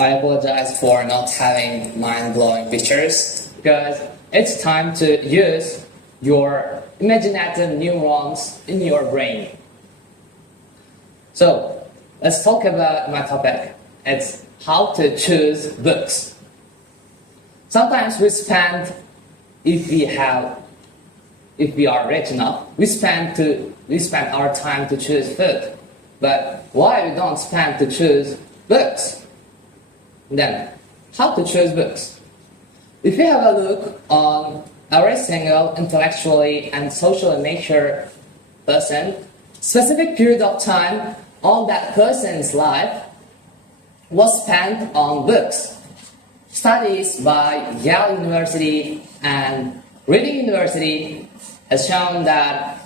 I apologize for not having mind-blowing pictures because it's time to use your imaginative neurons in your brain. So let's talk about my topic. It's how to choose books. Sometimes we spend, if we are rich enough, we spend our time to choose food. But why we don't spend to choose books? Then, how to choose books? If you have a look on every single intellectually and socially mature person, specific period of time on that person's life was spent on books. Studies by Yale University and Reading University has shown that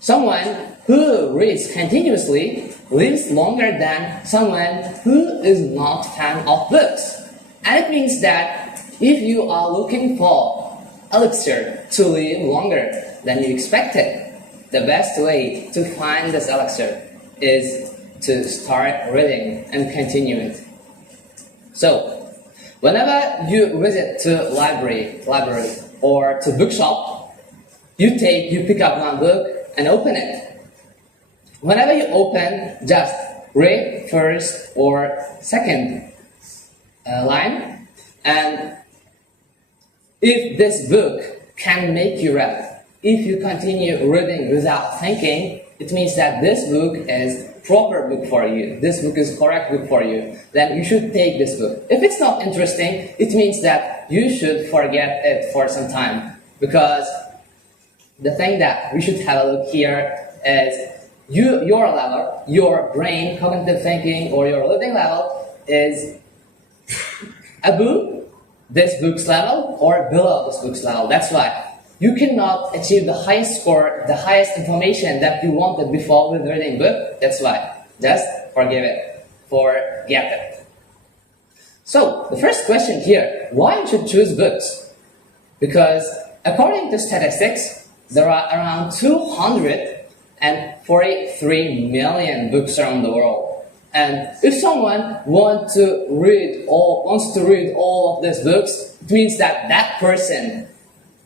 someone who reads continuously lives longer than someone who is not a fan of books. And it means that if you are looking for elixir to live longer than you expected, the best way to find this elixir is to start reading and continue it. So, whenever you visit to library or to bookshop, you pick up one book and open it. Whenever you open, just read first or second line, and if this book can make you read, if you continue reading without thinking, it means that this book is proper book for you. This book is correct book for you. Then you should take this book. If it's not interesting, it means that you should forget it for some time. Because the thing that we should have a look here is your level, your brain, cognitive thinking, or your reading level is above this book's level or below this book's level. That's why you cannot achieve the highest score, the highest information that you wanted before with reading book. That's why. Just forget it. So, the first question here, why you should choose books? Because according to statistics, there are around 243 million books around the world. And if someone wants to read all of these books, it means that that person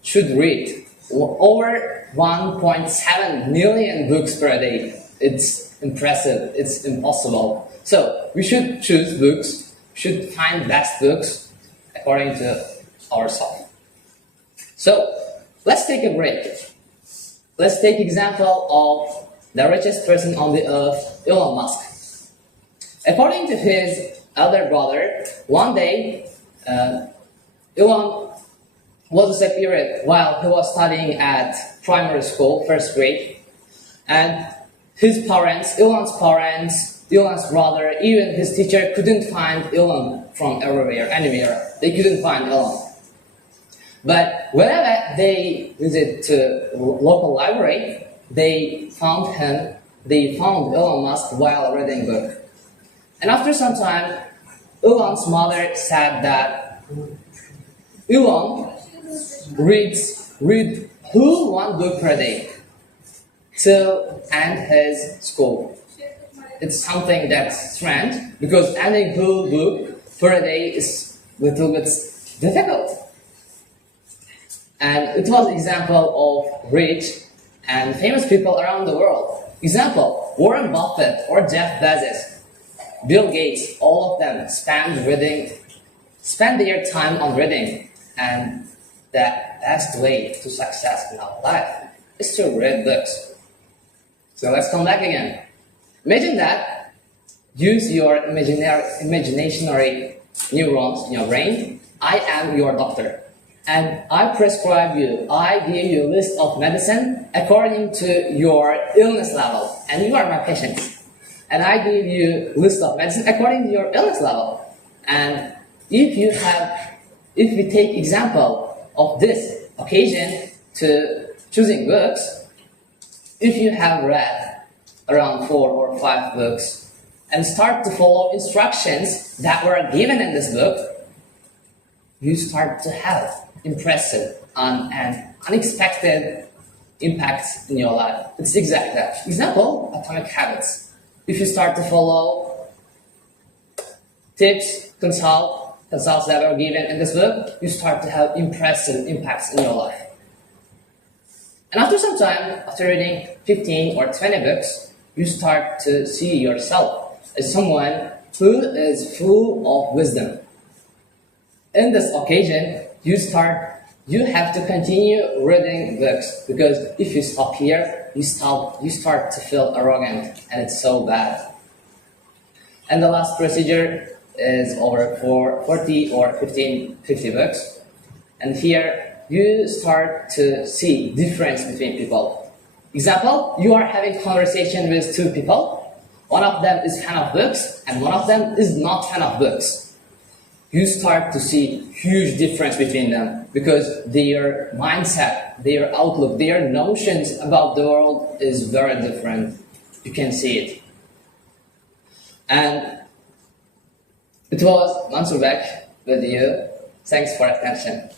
should read over 1.7 million books per day. It's impressive. It's impossible. So we should choose books, should find best books according to ourselves. So let's take a break. Let's take example of the richest person on the earth, Elon Musk. According to his elder brother, one day Elon was a period while he was studying at primary school, first grade, and his parents, Elon's brother, even his teacher couldn't find Elon from anywhere. They couldn't find Elon. But whenever they visit to local library, they found Elon Musk while reading book. And after some time, Elon's mother said that Elon read one book per day till end his school. It's something that's strange because ending whole book per day is a little bit difficult. And it was an example of rich and famous people around the world. Example, Warren Buffett or Jeff Bezos, Bill Gates, all of them spend their time on reading. And the best way to success in our life is to read books. So let's come back again. Imagine that. Use your imaginary neurons in your brain. I am your doctor. And I prescribe you, I give you a list of medicine according to your illness level. And you are my patient. And I give you a list of medicine according to your illness level. And if we take example of this occasion to choosing books, if you have read around 4 or 5 books and start to follow instructions that were given in this book, you start to have impressive and unexpected impacts in your life. It's exactly that. Example, Atomic Habits. If you start to follow tips, consults that are given in this book, you start to have impressive impacts in your life. And after some time, after reading 15 or 20 books, you start to see yourself as someone who is full of wisdom. In this occasion, you have to continue reading books, because if you stop here, you start to feel arrogant, and it's so bad. And the last procedure is over for 40 or 50 books. And here, you start to see difference between people. Example, you are having conversation with two people. One of them is fan of books, and one of them is not fan of books. You start to see huge difference between them, because their mindset, their outlook, their notions about the world is very different. You can see it. And it was Mansur back with you. Thanks for attention.